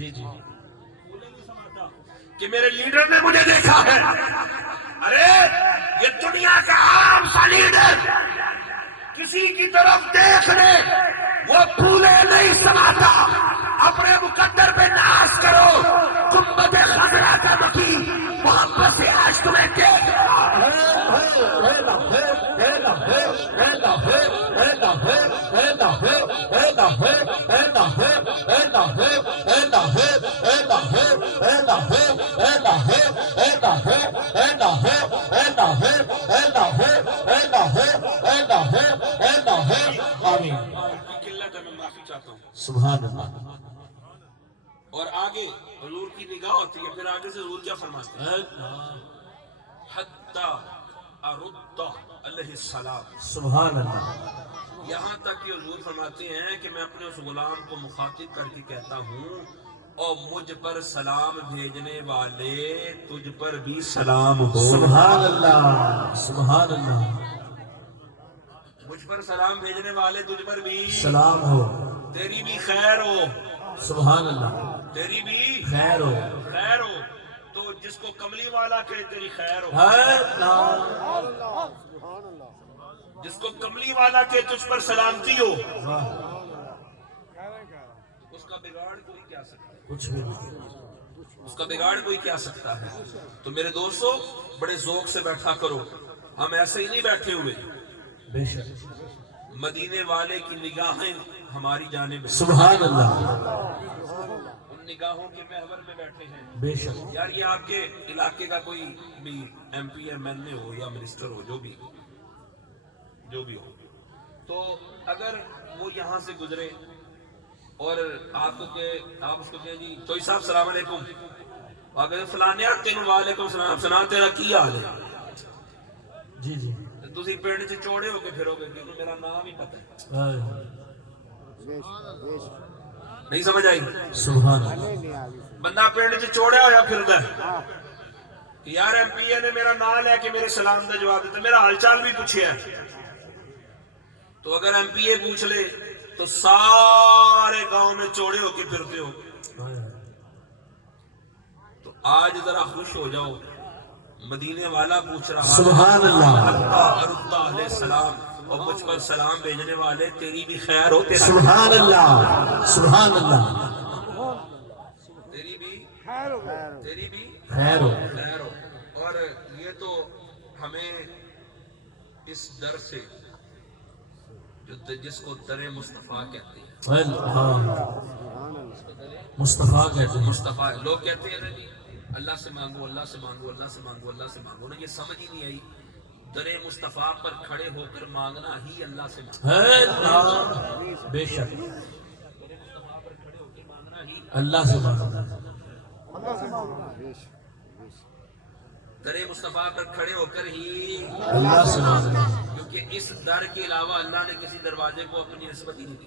جی جی کہ میرے لیڈر نے مجھے دیکھا ہے. ارے یہ دنیا کا عام سا لیڈر کسی کی طرف دیکھنے وہ پھولے نہیں سماتا. اپنے مقدر پہ ناز کرو. گنبد خضرا کا مکی محبت سے آج تمہیں دیکھ رہا معافی چاہتا ہوں. سبحان اللہ. اور آگے حضور کی نگاہ ہوتی ہے. پھر آگے سے حضور کیا فرماتے ہیں؟ حتی ارد علیہ السلام. سبحان اللہ. یہاں تک کہ حضور فرماتے ہیں کہ میں اپنے اس غلام کو مخاطب کر کے کہتا ہوں اور مجھ پر سلام بھیجنے والے تجھ پر بھی سلام ہو. سبحان اللہ. سبحان اللہ. مجھ پر سلام بھیجنے والے تجھ پر بھی سلام ہو. تیری بھی خیر ہو. سبحان اللہ. تیری بھی خیر ہو. خیر ہو. تو جس کو کملی والا کہے تیری خیر ہو. جس کو کملی والا کہے تجھ پر سلامتی ہو. اس کا بگاڑ کوئی کیا سکتا ہے؟ کچھ بھی نہیں. اس کا بگاڑ کوئی کیا سکتا ہے؟ تو میرے دوستو بڑے ذوق سے بیٹھا کرو. ہم ایسے ہی نہیں بیٹھے ہوئے. بے شک. مدینے والے کی نگاہیں ہماری جانب. سبحان اللہ. ان نگاہوں کے محور میں بیٹھے ہیں. بے شک. یار یہ آپ کے علاقے کا کوئی بھی M P M L A ہو یا منسٹر ہو جو بھی ہو تو اگر وہ یہاں سے گزرے اور آپ اس کو کہیں جی چوئی صاحب السلام علیکم. اگر فلانے تین وعلیکم السلام. سنا تیرا کی حال ہے؟ جی جی. تسی پنڈ چ چوڑے ہو کے پھرو گے کیونکہ میرا نام ہی پتہ ہے. نہیں سمجھ آئی؟ سبحان اللہ. بندہ پنڈ چ چوڑا ہوا پھردا ہے کہ یار ایم پی اے نے میرا نام لے کے میرے سلام کا جواب دیتا. میرا حال چال بھی پوچھیا ہے. تو اگر ایم پی اے پوچھ لے تو سارے گاؤں میں چوڑے ہو کے پھرتے ہو. تو آج ذرا خوش ہو جاؤ. مدینے والا پوچھ رہا سبحان اللہ. ارد علیہ السلام اور مجھ پر سلام بھیجنے والے تیری بھی خیر ہو. سبحان اللہ. سبحان اللہ. تیری بھی خیر ہو. خیر ہو. اور یہ تو ہمیں اس در سے جس کو در مصطفیٰ کہتے ہیں. مصطفیٰ کہتے ہیں. مصطفیٰ لوگ کہتے ہیں نا جی اللہ سے مانگو اللہ سے مانگو اللہ سے مانگو اللہ سے مانگو. نا یہ سمجھ ہی نہیں آئی. در مصطفیٰ پر کھڑے ہو کر مانگنا ہی اللہ سے مانگنا. بے شک. اللہ سے مانگنا. در مصطفیٰ پر کھڑے ہو کر ہی اللہ سے مانگنا. کیونکہ اس در کے علاوہ اللہ نے کسی دروازے کو اپنی نسبت ہی نہیں دی.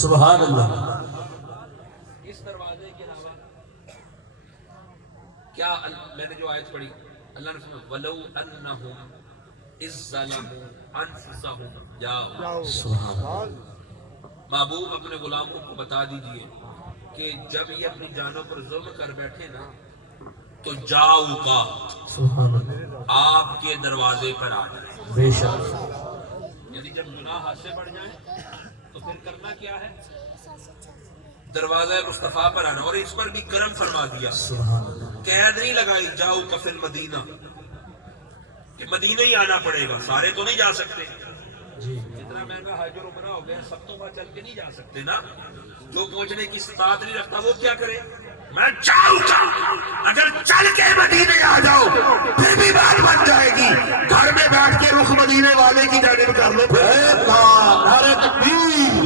سبحان اللہ. اس دروازے کے علاوہ کیا میں نے جو آیت پڑھی اللہ نے فرمایا ولو انہم اذ ظلموا انفسہم جاؤ. سبحان. محبوب اپنے غلاموں کو بتا دیجئے کہ جب یہ اپنی جانوں پر ظلم کر بیٹھے نا تو جاؤ کا سبحان اللہ. آپ کے دروازے پر آ جائے. بے شک. یعنی جب گناہ ہاتھ سے بڑھ جائیں تو پھر کرنا کیا ہے؟ دروازہ مصطفیٰ پر آنا. اور اس پر بھی کرم فرما دیا. سبحان اللہ. قید نہیں لگائی جاؤ کفل مدینہ کہ مدینہ ہی آنا پڑے گا. سارے تو نہیں جا سکتے. جی. جتنا مہنگا حج اور عمرہ ہو گیا سب تو وہاں چل کے نہیں جا سکتے نا. جو پہنچنے کی استطاعت نہیں رکھتا وہ کیا کرے؟ میں چاہوں گا اگر چل کے مدینے آ جاؤ پھر بھی بات بن جائے گی. گھر میں بیٹھ کے رخ مدینے والے کی جانب کر لو. نعرہ تکبیر.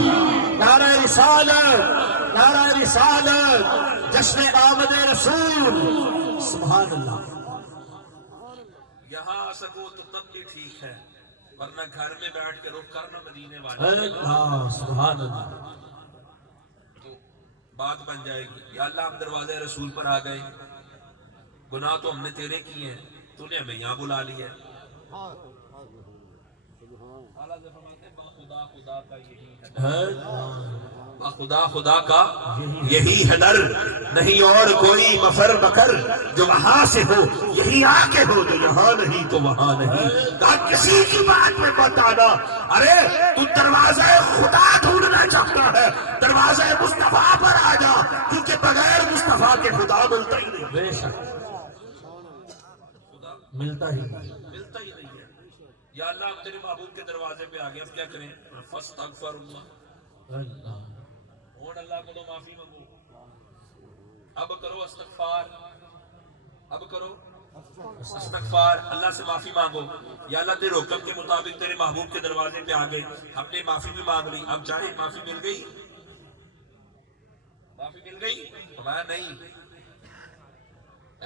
نعرہ رسالت. نعرہ رسالت. جشن آمد رسول. سبحان اللہ. یہاں آ سکو تو تب بھی ٹھیک ہے ورنہ گھر میں بیٹھ کے رخ کرنا مدینے والے. سبحان اللہ. تو بات بن جائے گی. یا اللہ ہم دروازے رسول پر آ گئے. گناہ تو ہم نے تیرے کیے ہیں. تو نے ہمیں یہاں بلا لیا ہے. خدا خدا کا یہی ہے در، نہیں اور کوئی مفر مکر، جو وہاں سے ہو یہی آ کے ہو، جو یہاں نہیں تو وہاں نہیں۔ کہا کسی کی بات میں مت آنا، ارے تو دروازہ خدا ڈھونڈنا چاہتا ہے، دروازہ مصطفیٰ پر آ جا، کیونکہ بغیر مصطفیٰ کے خدا ملتا ہی نہیں، بے شک ملتا ہی نہیں۔ ملتا ہی نہیں ہے۔ یا اللہ اب تیرے محبوب کے دروازے پہ آ گئے، اب کیا کریں؟ فاستغفر اللہ، اللہ اور اللہ کو تو معافی مانگو، اب کرو استغفار، اب کرو استغفار، اللہ سے معافی مانگو۔ یا اللہ تیرے حکم کے مطابق تیرے محبوب کے دروازے پہ آ گئے، ہم نے معافی بھی مانگ لی، اب چاہے معافی مل گئی، معافی مل گئی؟ فرمایا نہیں،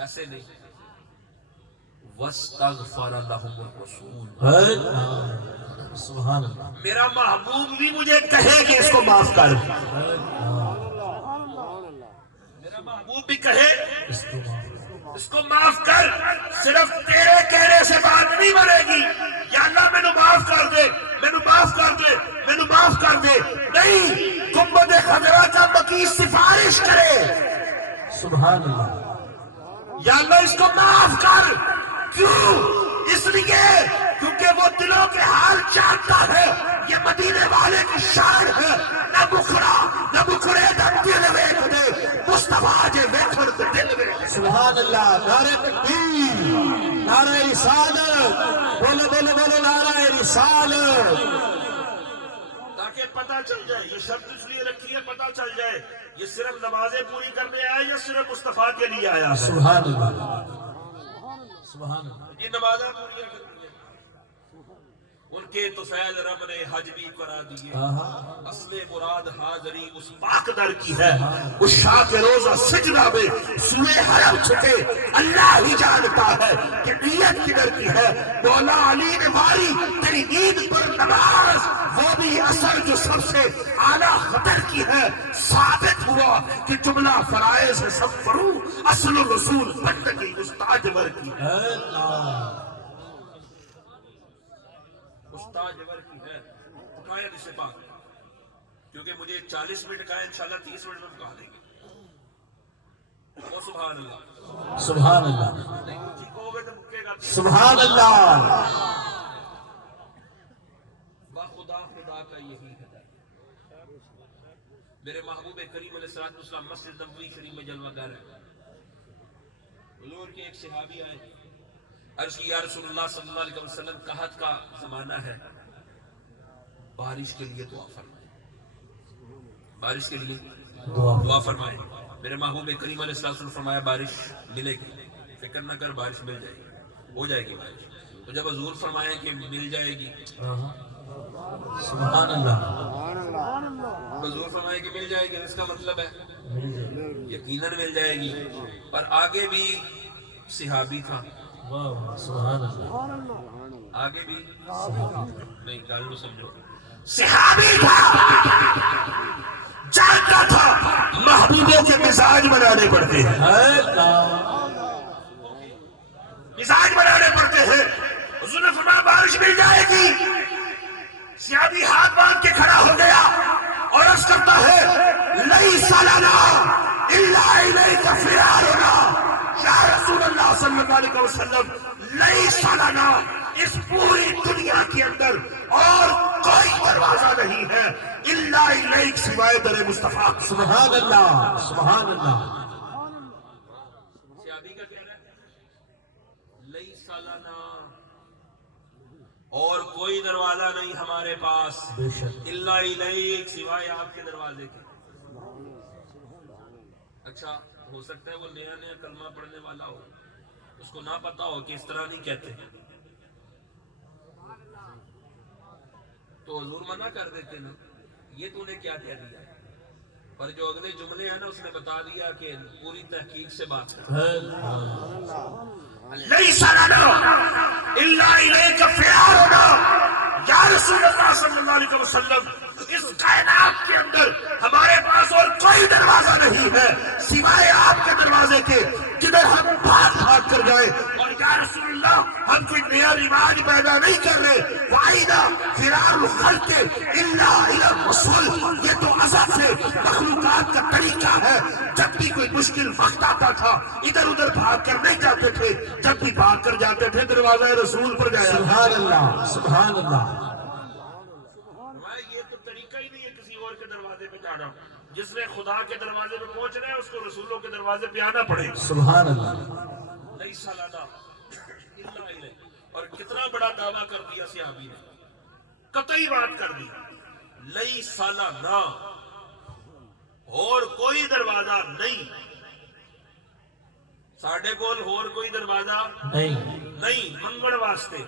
ایسے نہیں۔ وَاسْتَغْفَرَ لَهُمُ الرَّسُولُ، سبحان اللہ، میرا محبوب بھی مجھے کہے کہ اس کو معاف کر، میرا محبوب بھی کہے اس کو معاف اس کو معاف کر۔ صرف تیرے کہنے سے بات نہیں بنے گی، یا اللہ میں نے معاف کر دے، میں نے معاف کر دے، میں نے معاف کر دے، نہیں، گنبد خضرا کا مکی سفارش کرے، سبحان اللہ، یا اللہ اس کو معاف کر۔ کیوں؟ اس لیے کیونکہ وہ دلوں کے حال جانتا ہے، یہ مدینے والے کی شان ہے، نہ بکھرا نہ بکھرے نہ دل ویکھ دے، مصطفیٰ جے ویکھن تے دل ویکھ دے۔ سبحان اللہ، نعرہ تکبیر، نعرہ رسالت، بولو بولو بولو نعرہ رسالت، تاکہ پتہ چل جائے، یہ شرط اس لیے رکھی ہے پتہ چل جائے یہ صرف نمازیں پوری کرنے آیا یا صرف مصطفیٰ کے لیے آیا ہے۔ سبحان اللہ، سبحان اللہ، یہ نمازیں پوری کرنی ہے، ان کے طفیل رب نے حج بھی کرا دیے، اصل مراد حاضری اس پاک در کی ہے، اس شاہ کے روزہ سجدہ میں سوئے حرم چھکے، اللہ ہی جانتا ہے کہ نیت کدھر کی ہے۔ مولا علی نے ماری تیری عید پر نماز، وہ بھی اثر جو سب سے اعلیٰ خطر کی ہے، ثابت ہوا کہ جملہ فرائض ہے سب فرو، اصل رسول بندگی استاجور کی ہے، استاجور کی ہے۔ اٹھائیں اسے پاک، کیونکہ مجھے 40 منٹ کا ہے، انشاءاللہ 30 منٹ میں پکا دیں گے۔ وہ سبحان اللہ، سبحان اللہ، نہیں ٹھیک ہو گئے تو مکے گا۔ سبحان اللہ، خدا خدا کا یہی ہے۔ میرے محبوب کریم علیہ السلام مسجد نبوی شریف میں جلوہ گر ہے۔ حضور کے ایک صحابی آئے، عرض کی یا رسول اللہ صلی اللہ علیہ وسلم، قحط کا زمانہ ہے، بارش کے لیے دعا فرمائیں، بارش کے لیے دعا فرمائیں۔ میرے محبوب کریم علیہ السلام نے فرمایا بارش ملے گی، فکر نہ کر، بارش مل جائے گی، ہو جائے گی بارش۔ تو جب حضور فرمائے کہ مل جائے گی، سبحان اللہ، حضور فرمائے کہ مل جائے گی، اس کا مطلب ہے مل جائے، یقیناً مل جائے گی۔ پر آگے بھی صحابی تھا، واہ، سبحان اللہ، آگے بھی نہیں، گال نو سمجھو، صحابی تھا، جانتا تھا محبوبوں کے مزاج بنانے پڑتے ہیں، مزاج بنانے پڑتے ہیں۔ حضور نے فرمایا بارش مل جائے گی، صحابی ہاتھ باندھ کے کھڑا ہو گیا اور عرض کرتا ہے لیس لنا الا الیک فرارنا، یا رسول اللہ صلی اللہ علیہ وسلم، لیس لنا، اس پوری دنیا کے اندر اور کوئی دروازہ نہیں ہے الا الیک سوائے در مصطفیٰ۔ سبحان اللہ، سبحان اللہ، صحابی کا کہنا ہے لیس لنا، اور کوئی دروازہ نہیں ہمارے پاس بے شک، الا الیک، سوائے آپ کے دروازے کے۔ اچھا ہو سکتا ہے وہ نیا نیا کلمہ پڑھنے والا ہو، اس کو نہ پتا ہو کہ اس طرح نہیں کہتے، تو حضور منع کر دیتے نا، یہ تو نے کیا کہہ دیا، پر جو اگلے جملے ہیں نا اس نے بتا دیا کہ پوری تحقیق سے بات کر۔ لیس لنا الا الیک فرارنا، یا رسول اللہ صلی اللہ علیہ وسلم، اس کائنات کے اندر ہمارے پاس اور کوئی دروازہ نہیں ہے سوائے آپ کے دروازے کے، جدھر ہم بھاگ بھاگ کر جائیں۔ اور یا رسول اللہ ہم کوئی نیا رواج پیدا نہیں کر رہے، وَإِذَا فِرَارُ الْخَلْقِ إِلَّا إِلَى الرَّسُولِ، یہ تو ازل سے مخلوقات کا طریقہ ہے۔ جب بھی کوئی مشکل وقت آتا تھا ادھر ادھر بھاگ کر نہیں جاتے تھے، جب بھی بھاگ کر جاتے تھے دروازہ رسول پر جایا۔ سبحان اللہ، سبحان اللہ۔ یہ تو طریقہ ہی نہیں ہے کسی اور کے دروازے پہ جانا، جس نے خدا کے دروازے پہ پہنچنا ہے اس کو رسولوں کے دروازے پہ آنا پڑے۔ سبحان اللہ۔ لیس لنا الا الیہ، اور کتنا بڑا دعویٰ کر دیا صحابی نے، قطعی بات کر دی، لیس لنا، اور کوئی دروازہ نہیں ساڈے کول، اور کوئی دروازہ نہیں منگن واسطے،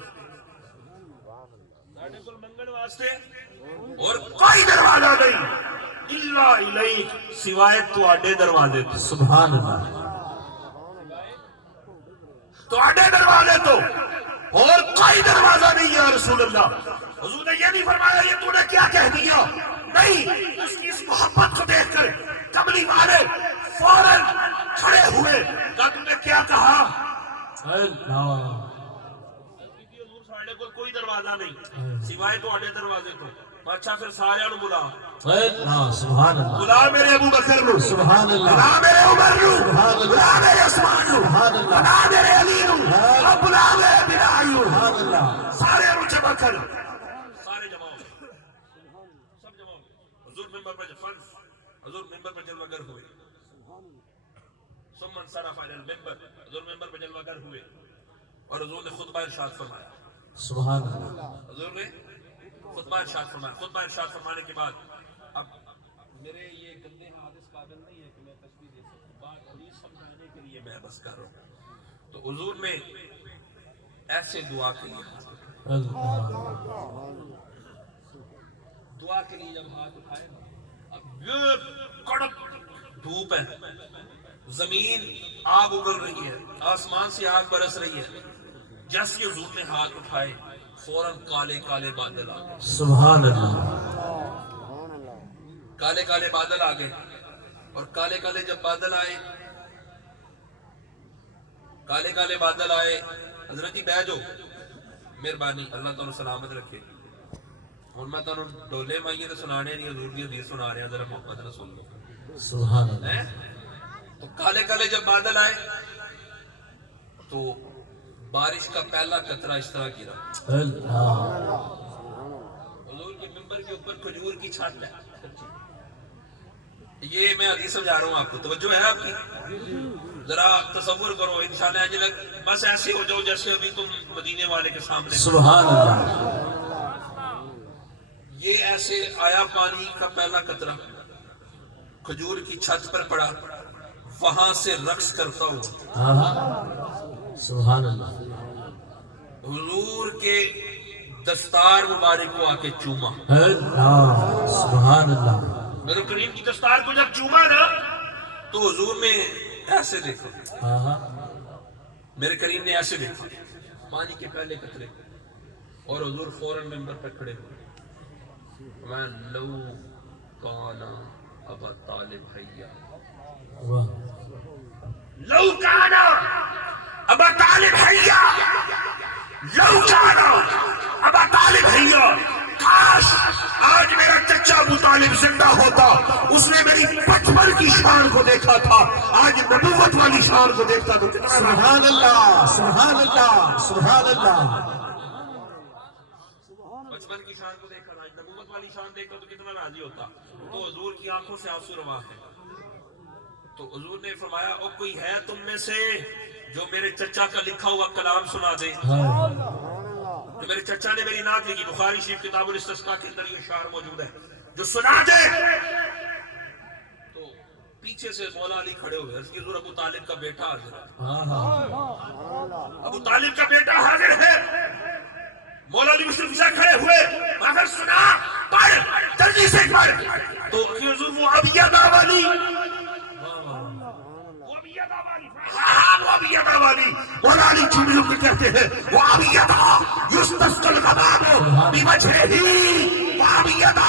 ساڈے کول منگن واسطے اور کوئی دروازہ نہیں، الا الیہ، سوائے تواڈے دروازے تو۔ سبحان اللہ۔ تواڈے دروازے تو اور کوئی دروازہ نہیں یا رسول اللہ۔ حضور نے یہ نہیں فرمایا یہ تو نے کیا کہہ دیا، نہیں، اس کی اس محبت کو دیکھ کر کملی والے فوراً کھڑے ہوئے، کہا تم نے کیا کہا؟ حضور ساڈے کو کوئی دروازہ نہیں سوائے تواڈے دروازے تو۔ اچھا پھر سارے نو بلا، سبحان اللہ۔ بلا میرے ابو بکر نو، سبحان اللہ۔ بلا میرے عمر نو، سبحان اللہ۔ بلا میرے عثمان نو، سبحان اللہ۔ بلا میرے علی نو، اور بلا میرے بلال نو، سبحان اللہ۔ سارے نو جمع کر، سارے جمع ہو گئے، سب جمع ہو گئے۔ حضور منبر پر فرض، حضور منبر پر جلوہ گر ہوئے، ثم انصرف علی المنبر، حضور منبر پر جلوہ گر ہوئے، اور حضور نے خطبہ ارشاد فرمایا۔ سبحان اللہ۔ حضور نے خطبہ ارشاد فرمایا۔ خطبہ ارشاد فرمانے کے بعد اب میرے یہ گندے ہاتھ اس قابل نہیں ہے کہ میں تشبیہ دے سکوں، بات حدیث سمجھانے کے لیے میں بس کر رہا ہوں۔ تو حضور نے ایسے دعا کے لیے دعا کے لیے جب ہاتھ اٹھائے، اب یہ کڑک دھوپ ہے، زمین آگ اگل رہی ہے، آسمان سے آگ برس رہی ہے، جیسے حضور نے ہاتھ اٹھائے فوراً کالے کالے بادل آ گئے۔ سبحان اللہ۔ کالے کالے بادل آ گئے، اور کالے کالے جب بادل آئے، کالے کالے بادل آئے، حضرت جی بیٹھ جاؤ، مہربانی اللہ تعالیٰ سلامت رکھے۔ ہوں میں تمہیں ڈولے مائیے تو سنانے نہیں، حضور کی حدیث سنا رہے ہیں، ذرا محبت نہ سن لو۔ سبحان اللہ۔ تو کالے کالے جب بادل آئے تو بارش کا پہلا قطرہ اس طرح گرا۔ حضور کے منبر کے اوپر کھجور کی چھت ہے، یہ میں حدیث سمجھا رہا ہوں آپ کو، توجہ ہے آپ کی؟ ذرا تصور کرو، انشاءاللہ بس ایسے ہو جاؤ جیسے ابھی تم مدینے والے کے سامنے۔ سبحان اللہ۔ یہ ایسے آیا پانی کا پہلا قطرہ، کھجور کی چھت پر پڑا، وہاں سے رقص کرتا ہوا سبحان اللہ۔ حضور کے دستار مبارک کو آ کے چوما۔ سبحان اللہ۔ میرے کریم کی دستار کو جب چوما نا تو حضور نے ایسے دیکھا، میرے کریم نے ایسے دیکھا پانی کے پہلے قطرے، اور حضور فوراً ممبر پہ کھڑے ہوئے، میں لو کانا ابا طالب حیا، لو کانا ابا طالب حیا، لو کانا ابا طالب حیا، کاش آج میرا چچا ابو طالب زندہ ہوتا، اس نے میری بچپن کی شان کو دیکھا تھا، آج نبوت والی شان کو دیکھتا تو کتنا سبحان اللہ، سبحان اللہ، سبحان اللہ۔ بچپن کی شان کو دیکھا تھا، آج نبوت والی شان دیکھتا تو کتنا راضی ہوتا۔ تو حضور کی آنکھوں سے آنسو روا ہے۔ تو حضور نے فرمایا او کوئی ہے تم میں سے جو میرے چچا کا لکھا ہوا کلام سنا دے؟ تو میرے چچا نے میری نعت لکھی، بخاری شریف کتاب الاستسقاء کے اندر یہ اشعار موجود ہے، جو سنا دے۔ تو پیچھے سے مولا علی کھڑے ہوئے، اس کی حضور ابو طالب کا بیٹا حاضر ہے، ابو طالب کا بیٹا حاضر ہے۔ مولا علی مشرف سے کھڑے ہوئے، مگر سنا پڑھ، جلدی سے پڑھ۔ تو حضور وہ ابیضہ والی، وہ ابیضہ والی، مولا علی چوڑیوں کو کہتے ہیں وہ ابیضہ یستسقى الغمام بوجهه، وہ ابیضہ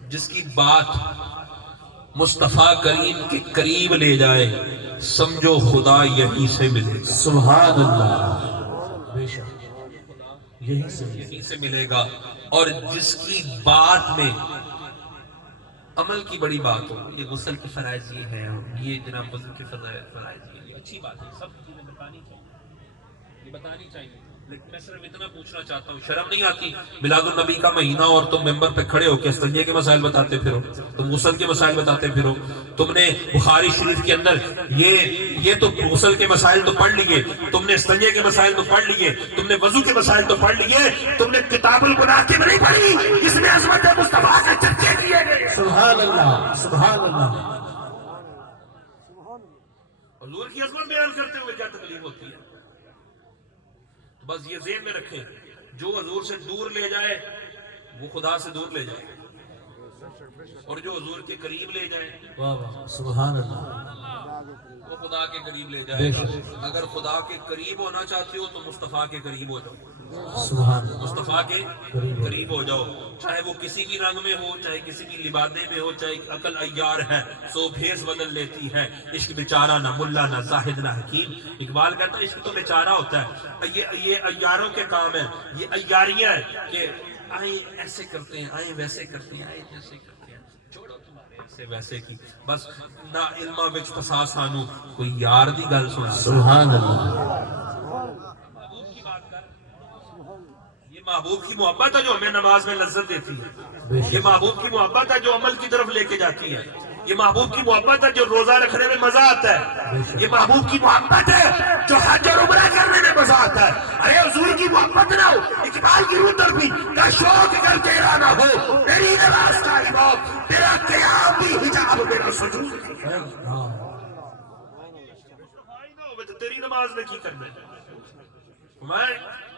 جس کی بات مصطفیٰ کریم کے قریب لے جائے سمجھو خدا یہیں سے ملے گا. سبحان اللہ. بے شک یہیں سے ملے گا. اور جس کی بات میں عمل کی بڑی بات ہو، یہ غسل کے فرائض یہ ہے، یہ جناب وضو کے فرائض یہ اچھی بات ہے، سب چیزیں بتانی چاہیے، یہ بتانی چاہیے. لیکن میں صرف اتنا پوچھنا چاہتا ہوں، شرم نہیں آتی میلاد النبی کا مہینہ اور تم ممبر پہ کھڑے ہو کے استنجے کے مسائل بتاتے پھرو، تم غسل کے مسائل بتاتے پھرو. تم نے بخاری شریف کے اندر یہ تو غسل کے مسائل تو پڑھ لیے، تم نے استنجے کے مسائل تو پڑھ لیے، تم نے وضو کے مسائل تو پڑھ لیے، تم نے کتاب المناقب نہیں پڑھی جس میں عظمت مصطفیٰ کے چرچے کیے گئے. سبحان اللہ. سبحان اللہ. حضور کی عظمت بیان کرتے ہوئے کیا تکلیف ہوتی ہے؟ بس یہ ذہن میں رکھیں، جو حضور سے دور لے جائے وہ خدا سے دور لے جائے، اور جو حضور کے قریب لے جائے واہ واہ. سبحان اللہ. وہ خدا کے قریب لے جائے. اگر خدا کے قریب ہونا چاہتے ہو تو مصطفیٰ کے قریب ہو جاؤ. سبحان اللہ. مصطفیٰ کے قریب ہو جاؤ، چاہے وہ کسی بھی رنگ میں ہو، چاہے کسی بھی لبادے میں ہو، چاہے عقل عیار ہے سو بھیس بدل لیتی ہے. عشق بیچارہ نہ ملا نہ زاہد نہ حکیم. اقبال کہتا ہے عشق تو بیچارہ ہوتا ہے، یہ عیاروں کے کام ہے، یہ عیاریاں ہیں کہ آئیں ایسے کرتے ہیں، آئیں ویسے کرتے ہیں، آئیں جیسے کرتے ہیں. چھوڑو تمہارے ایسے ویسے کی، بس نہ علمہ وچ پسا سانو کوئی یار دی گل سنا. سبحان اللہ. محبوب کی بات کر، یہ محبوب کی محبت ہے جو ہمیں نماز میں لذت دیتی ہے، یہ محبوب کی محبت ہے جو عمل کی طرف لے کے جاتی ہے، یہ محبوب کی محبت ہے جو روزہ رکھنے میں مزہ آتا ہے، یہ محبوب کی محبت ہے جو حج اور عمرہ کرنے میں مزہ آتا ہے. ارے حضور کی محبت نہ ہو، اقبال کی روح تر بھی کا شوق اگر تیرا نہ ہو، میری نماز کا امام، تیرا قیام بھی حجاب میرا سجود. تیری نماز میں کی کرنا ہے؟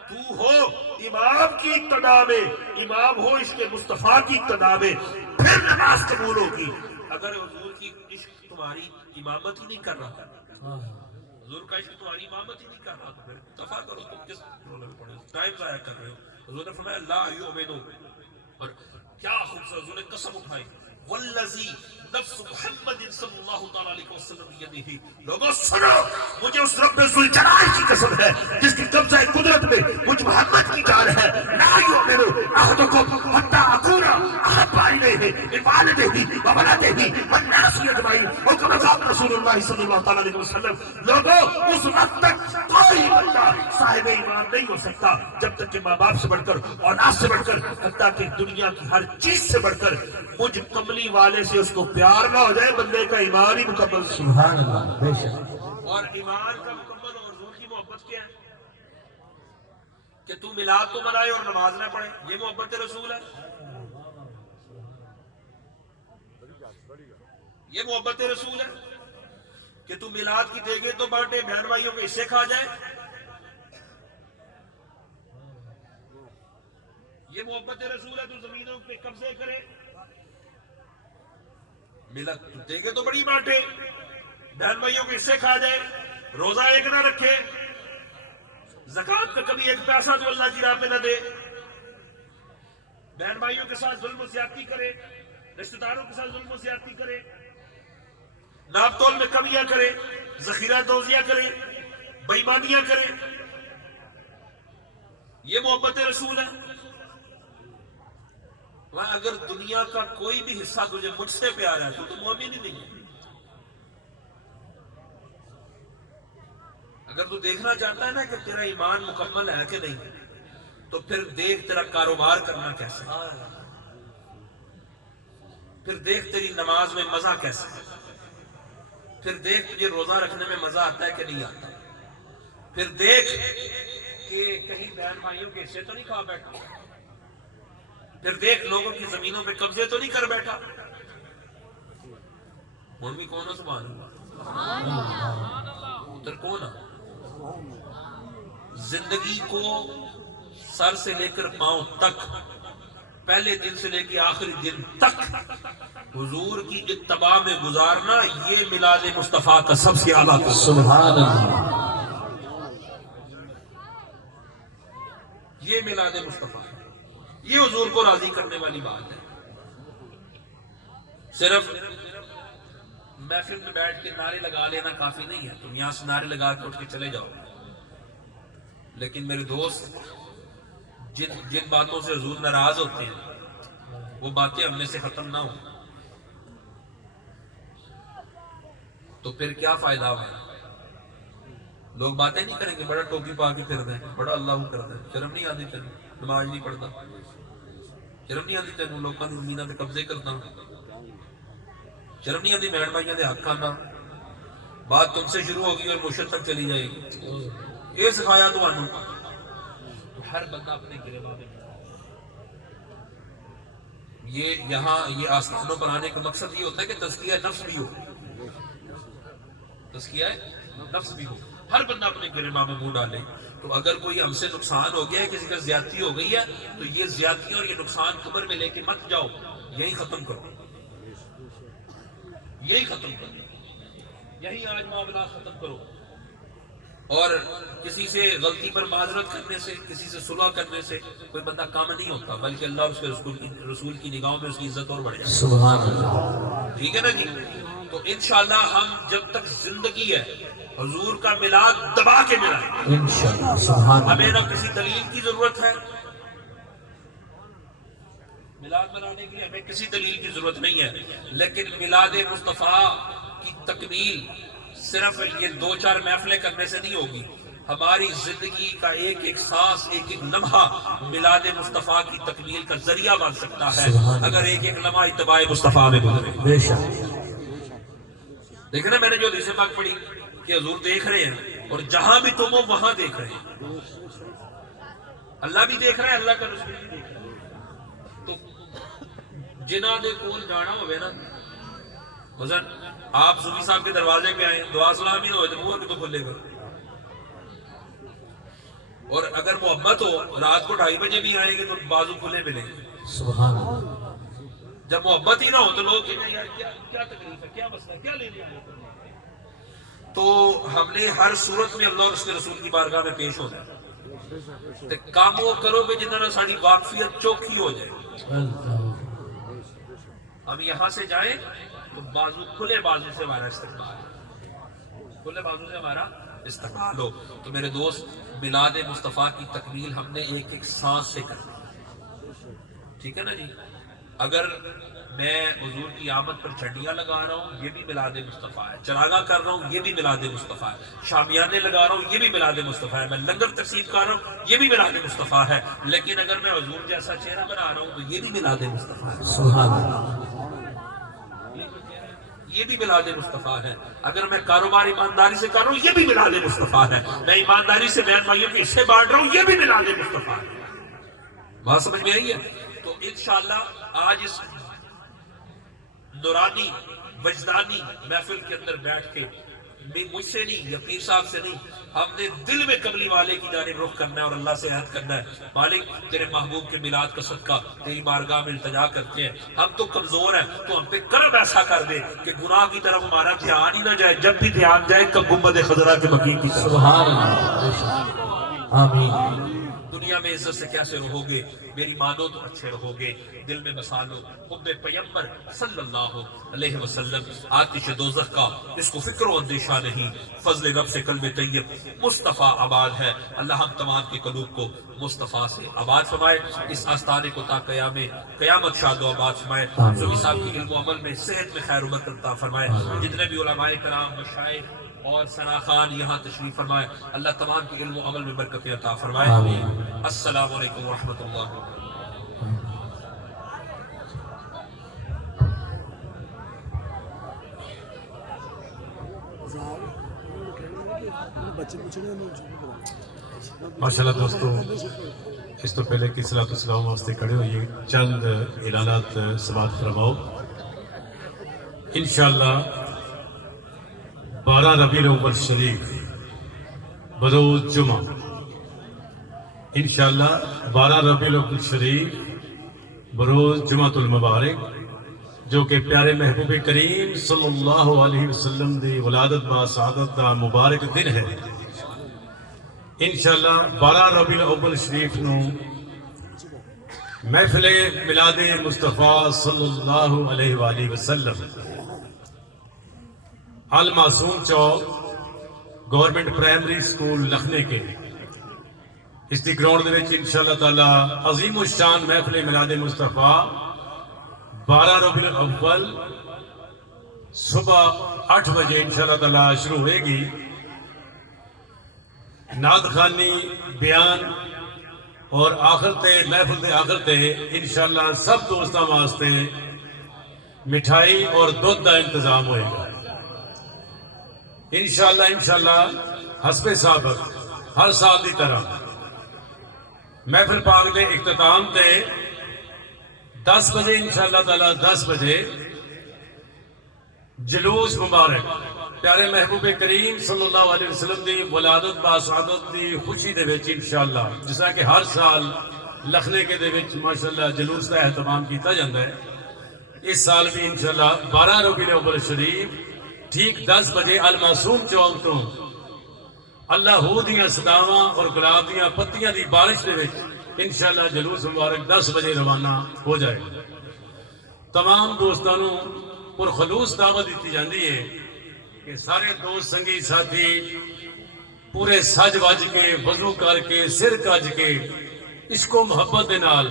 تو ہو امام کی اقتدا میں، امام ہو عشق مصطفیٰ کی اقتدا میں، پھر نماز قبول ہوگی. اگر حضور کی عشق تمہاری امامت ہی نہیں کر رہا، حضور کا عشق تمہاری امامت ہی نہیں کر رہا، تو پھر دفع کرو. تم کس رولے میں پڑے ہو، ٹائم ضائع کر رہے ہو. حضور نے فرمایا لا یؤمنو، اور کیا خوبصورت حضور نے قسم اٹھائی، والذی نفس محمد صلی اللہ تعالیٰ علیہ وسلم بیدہ. لوگوں سنو، مجھے اس رب ذوالجلال کی قسم ہے جس کی قبضہ قدرت میں مجھ محمد کی جان ہے. لا یؤمنو احدکم حتی اکون احب الیہ من والدہ وولدہ والناس اجمعین، اور کما قال رسول اللہ صلی اللہ تعالیٰ علیہ وسلم. لوگوں اس وقت تک کوئی بندہ صاحب ایمان نہیں ہو سکتا جب تک کہ ماں باپ سے بڑھ کر، اولاد سے بڑھ کر، حتیٰ کہ دنیا کی ہر چیز سے بڑھ کر مجھ کملی والے سے اس کو پیار نہ ہو جائے. بندے کا ایمان ہی مکمل. سبحان اللہ. بے شک. اور ایمان کا مکمل اور حضور کی محبت کیا ہے کہ تو میلاد تو منائے اور نماز نہ پڑھے، یہ محبت رسول ہے. یہ محبت رسول ہے کہ تو میلاد کی دیگے تو بانٹے، بہن بھائیوں کے حصے کھا جائے. یہ محبت رسول ہے. تو زمینوں پہ قبضے کرے، ملت دے گے تو بڑی بانٹے، بہن بھائیوں کے حصے کھا جائے، روزہ ایک نہ رکھے، زکوٰۃ کا کبھی ایک پیسہ تو اللہ کی راہ پہ نہ دے، بہن بھائیوں کے ساتھ ظلم و زیادتی کرے، رشتہ داروں کے ساتھ ظلم و زیادتی کرے، ناپ تول میں کمیاں کرے، ذخیرہ دوزیاں کرے، بے ایمانیاں کرے. یہ محبت رسول ہے. اگر دنیا کا کوئی بھی حصہ تجھے مجھ سے پیارا ہے تو مومن ہی نہیں ہے. اگر تو دیکھنا چاہتا ہے نا کہ تیرا ایمان مکمل ہے کہ نہیں، تو پھر دیکھ تیرا کاروبار کرنا کیسے، پھر دیکھ تیری نماز میں مزہ کیسے، پھر دیکھ تجھے روزہ رکھنے میں مزہ آتا ہے کہ نہیں آتا، پھر دیکھ کہ کہیں بہن بھائیوں کے حصے تو نہیں کھا بیٹھا، پھر دیکھ لوگوں کی زمینوں پہ قبضے تو نہیں کر بیٹھا. مولوی کون ہے؟ سبحان اللہ. ادھر کون ہے؟ زندگی کو سر سے لے کر پاؤں تک، پہلے دن سے لے کے آخری دن تک حضور کی اتباع میں گزارنا، یہ میلاد مصطفیٰ کا سب سے اعلیٰ. سبحان اللہ. یہ میلاد مصطفیٰ، یہ حضور کو راضی کرنے والی بات ہے. صرف محفل میں بیٹھ کے نعرے لگا لینا کافی نہیں ہے، تم یہاں سے نعرے لگا کے اٹھ کے چلے جاؤ، لیکن میرے دوست جن باتوں سے حضور ناراض ہوتے ہیں وہ باتیں ہم میں سے ختم نہ ہوں تو پھر کیا فائدہ ہوا؟ لوگ باتیں نہیں کریں گے، بڑا ٹوپی پا کے پھر دیں، بڑا اللہ کرتا ہے، شرم نہیں آتی تینوں، نماز نہیں پڑھتا، شرم نہیں آتی تینوں، لوگوں کی زمینوں پہ قبضے کرتا ہوں، شرم نہیں آتی بہن بھائیوں کے حق کھانا، بات تم سے شروع ہوگی اور مرشد تک چلی جائے گی، یہ سکھایا تو ہر بندہ اپنے گربان میں یہ آستانوں پر آنے کا مقصد یہ ہوتا ہے کہ تزکیہ نفس بھی ہو، تزکیہ نفس بھی ہو، ہر بندہ اپنے گربان میں منہ ڈالے۔ تو اگر کوئی ہم سے نقصان ہو گیا ہے، کسی کا زیادتی ہو گئی ہے، تو یہ زیادتی اور یہ نقصان قبر میں لے کے مت جاؤ، یہی ختم کرو، یہی ختم کرو، یہی آج معاملہ ختم کرو۔ اور کسی سے غلطی پر معذرت کرنے سے، کسی سے صلح کرنے سے کوئی بندہ کام نہیں ہوتا، بلکہ اللہ اور اس کے رسول کی نگاہوں میں اس کی عزت اور بڑھ جاتی ہے۔ سبحان اللہ۔ ٹھیک ہے نا جی؟ تو انشاءاللہ ہم جب تک زندگی ہے حضور کا میلاد دبا کے ملائیں، انشاءاللہ۔ سبحان ہمیں اللہ۔ نہ کسی دلیل کی ضرورت ہے، میلاد منانے کے لیے ہمیں کسی دلیل کی ضرورت نہیں ہے، لیکن میلاد مصطفیٰ کی تکمیل صرف یہ 2-4 محفلیں کرنے سے نہیں ہوگی، ہماری زندگی کا ایک ایک سانس، ایک ایک لمحہ میلاد مصطفیٰ کی تکمیل کا ذریعہ بن سکتا ہے اگر ایک ایک لمحہ اتباع مصطفیٰ میں گزرے۔ بے شک۔ دیکھیں نا، میں نے جو حدیث پاک پڑھی کہ حضور دیکھ رہے ہیں اور جہاں بھی تم ہو وہاں دیکھ رہے ہیں، اللہ بھی دیکھ رہا ہے، اللہ کا رسول بھی دیکھ رہا ہے۔ تو جنہاں دے کول جانا ہوئے نا، مثلا آپ صوفی صاحب کے دروازے پہ آئیں، دعا سلام ہی نہ ہوئے تو منہ تو کھلے گا، اور اگر محبت ہو رات کو 2:30 بجے بھی آئیں گے تو بازو کھلے ملیں گے۔ سبحان اللہ۔ جب محبت ہی نہ ہو تو لوگ کہتے ہیں یار کیا تکلیف ہے، کیا مسئلہ، کیا لینے آئے ہو؟ تو ہم نے ہر صورت میں اللہ اور اس کے رسول کی بارگاہ میں پیش ہونا ہے، تے کام وہ کرو کہ جنہاں نہ ساری واقفیت چوکھی ہو جائے۔ ہم یہاں سے جائیں تو بازو کھلے بازو سے ہمارا استقبال، کھلے بازو سے ہمارا استقبال ہو۔ تو میرے دوست، میلاد مصطفیٰ کی تکمیل ہم نے ایک ایک سانس سے کرنی، ٹھیک ہے نا جی؟ اگر میں حضور کی آمد پر جھنڈیاں لگا رہا ہوں، یہ بھی میلاد مصطفیٰ ہے، چراغاں کر رہا ہوں، یہ بھی میلاد مصطفیٰ ہے، شامیانے لگا رہا ہوں، یہ بھی میلاد مصطفیٰ ہے، میں لنگر تقسیم کر رہا ہوں، یہ بھی میلاد مصطفیٰ ہے، لیکن اگر میں حضور جیسا چہرہ بنا رہا ہوں تو یہ بھی میلاد مصطفیٰ ہے، سبحان اللہ۔ یہ بھی میلاد مصطفیٰ ہے۔ اگر میں کاروبار ایمانداری سے کر رہا ہوں، یہ بھی میلاد مصطفیٰ ہے، میں ایمانداری سے بہن بھائیوں کے حصے بانٹ رہا ہوں، یہ بھی میلاد مصطفیٰ ہے۔ بات سمجھ میں آئی ہے؟ تو انشاءاللہ آج اس نورانی وجدانی محفل کے اندر بیٹھ کے مجھ سے نہیں، یا پیر صاحب سے نہیں، ہم نے دل میں قبلی والے کی جانب رخ کرنا ہے اور اللہ سے عہد کرنا ہے، مالک تیرے محبوب کے میلاد کا صدقہ تیری بارگاہ میں التجا کرتے ہیں، ہم تو کمزور ہیں، تو ہم پہ کرم ایسا کر دے کہ گناہ کی طرف ہمارا دھیان ہی نہ جائے، جب بھی دھیان جائے گنبد خضرا کے مکین کی طرف۔ سبحان اللہ۔ بے شک۔ آمین۔ دنیا میں عزت سے کیسے رہو گے؟ میری مانو تو اچھے رہو گے، دل میں بسا لو حب پیغمبر صلی اللہ علیہ وسلم، آتش دوزخ کا اس کو فکر و اندیشہ نہیں، فضل رب سے قلب طیب مصطفیٰ آباد ہے۔ اللہ ہم تمام کے قلوب کو مصطفیٰ سے آباد فرمائے، اس آستانے کو تا قیامت شاد و آباد فرمائے، صوفی صاحب کی علم و عمل میں صحت میں خیر و برکت عطا فرمائے، جتنے بھی علماء کرام مشائخ اور ثنا خان یہاں تشریف فرمائے، اللہ تمام کی علم و عمل میں برکت عطا فرمائے۔ السلام علیکم ورحمۃ اللہ وبرکاتہ۔ ماشاءاللہ دوستو، اس تو پہلے کی صلاۃ والسلام واسطے کھڑے ہوئے چند اعلانات سماعت فرماؤ۔ انشاءاللہ 12 ربیع الاول شریف بروز جمعہ، انشاءاللہ 12 ربیع الاول شریف بروز جمعۃ المبارک، جو کہ پیارے محبوب کریم صلی اللہ علیہ وسلم دی ولادت با سعادت دا مبارک دن ہے۔ انشاءاللہ 12 ربیع الاول شریف نو محفل میلاد مصطفیٰ صلی اللہ علیہ وآلہ وسلم المعصوم چوک گورنمنٹ پرائمری سکول لکھنے کے اس دی گراؤنڈ دے وچ انشاءاللہ تعالی عظیم الشان محفل میلاد مصطفیٰ 12 ربیع الاول صبح 8 بجے انشاءاللہ تعالی شروع ہوئے گی. نعت خوانی بیان اور آخر تے محفل دے آخر تے انشاءاللہ سب دوستاں واسطے مٹھائی اور دودھ دا انتظام ہوئے گا. انشاءاللہ حسب سابق ہر سال دی طرح محفل پاک دے اختتام تے 10 بجے انشاءاللہ تعالی 10 بجے جلوس مبارک پیارے محبوب کریم صلی اللہ علیہ وسلم دی ولادت باسعادت دی خوشی دے وچ انشاءاللہ جس طرح کہ ہر سال لکھنے کے دے وچ ماشاءاللہ جلوس کا اہتمام کیتا جاتا ہے. اس سال بھی انشاءاللہ 12 ربیع الاول شریف ٹھیک 10 بجے المعصوم چوک تو اللہ ہو دیاں صداواں اور گلاب دیاں پتیاں دی بارش دے وچ انشاءاللہ جلوس مبارک 10 بجے روانہ ہو جائے گا. تمام دوستانوں پر خلوص دعوت دیتی جاندی ہے کہ سارے دوست سنگی ساتھی پورے سج وج کے وضو کر کے سر کج کے عشق و محبت دے نال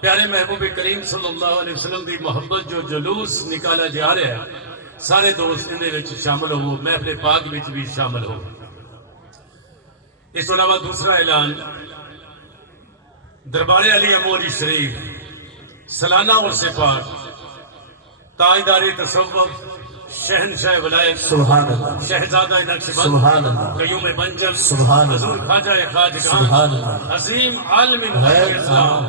پیارے محبوب کریم صلی اللہ علیہ وسلم دی محبت جو جلوس نکالا جا رہا ہے سارے دوست ان دے وچ شامل ہو محفل پاک وچ بھی شامل ہو. اس کے علاوہ دوسرا اعلان دربار علی اموری شریف سالانہ عرس پاک تاجدار تصوف شہنشاہ ولایت سبحان اللہ شہزادہ نقشبند سبحان اللہ قیوم بنجم سبحان اللہ حضور خواجہ خواجگان سبحان اللہ عظیم عالم اسلام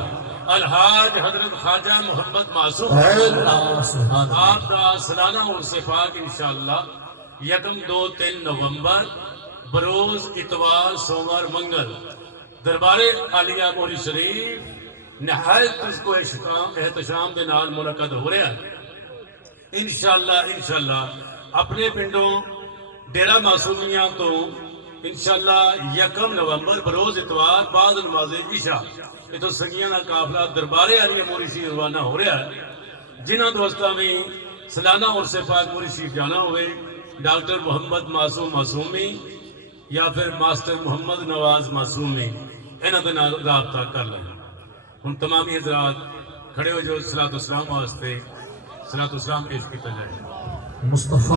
الحاج حضرت خواجہ محمد معصوم اے اللہ سبحان اللہ آپ کا سالانہ عرس پاک انشاءاللہ 1 2 3 نومبر بروز اتوار سوموار منگل دربار عالیہ موری شریف نہایت اس کو احتشام دے نال منعقد ہو رہا ہے. انشاءاللہ اپنے پنڈوں ڈیرہ معصومیہ تو انشاءاللہ 1 نومبر بروز اتوار بعد نماز عشاء یہ تو سنگیاں کا قافلہ دربار عالیہ موری شریف روانہ ہو رہا ہے. جنہاں دوستاں میں سالانہ عرس پاک موری شریف جانا ہوئے ڈاکٹر محمد معصوم معصومی یا پھر ماسٹر محمد نواز معصومی انہاں دے نال رابطہ کر لیں. ہن تمامی حضرات کھڑے ہو جو صلاۃ و سلام واسطے صلاۃ و سلام پیش کیتا جائے. مصطفیٰ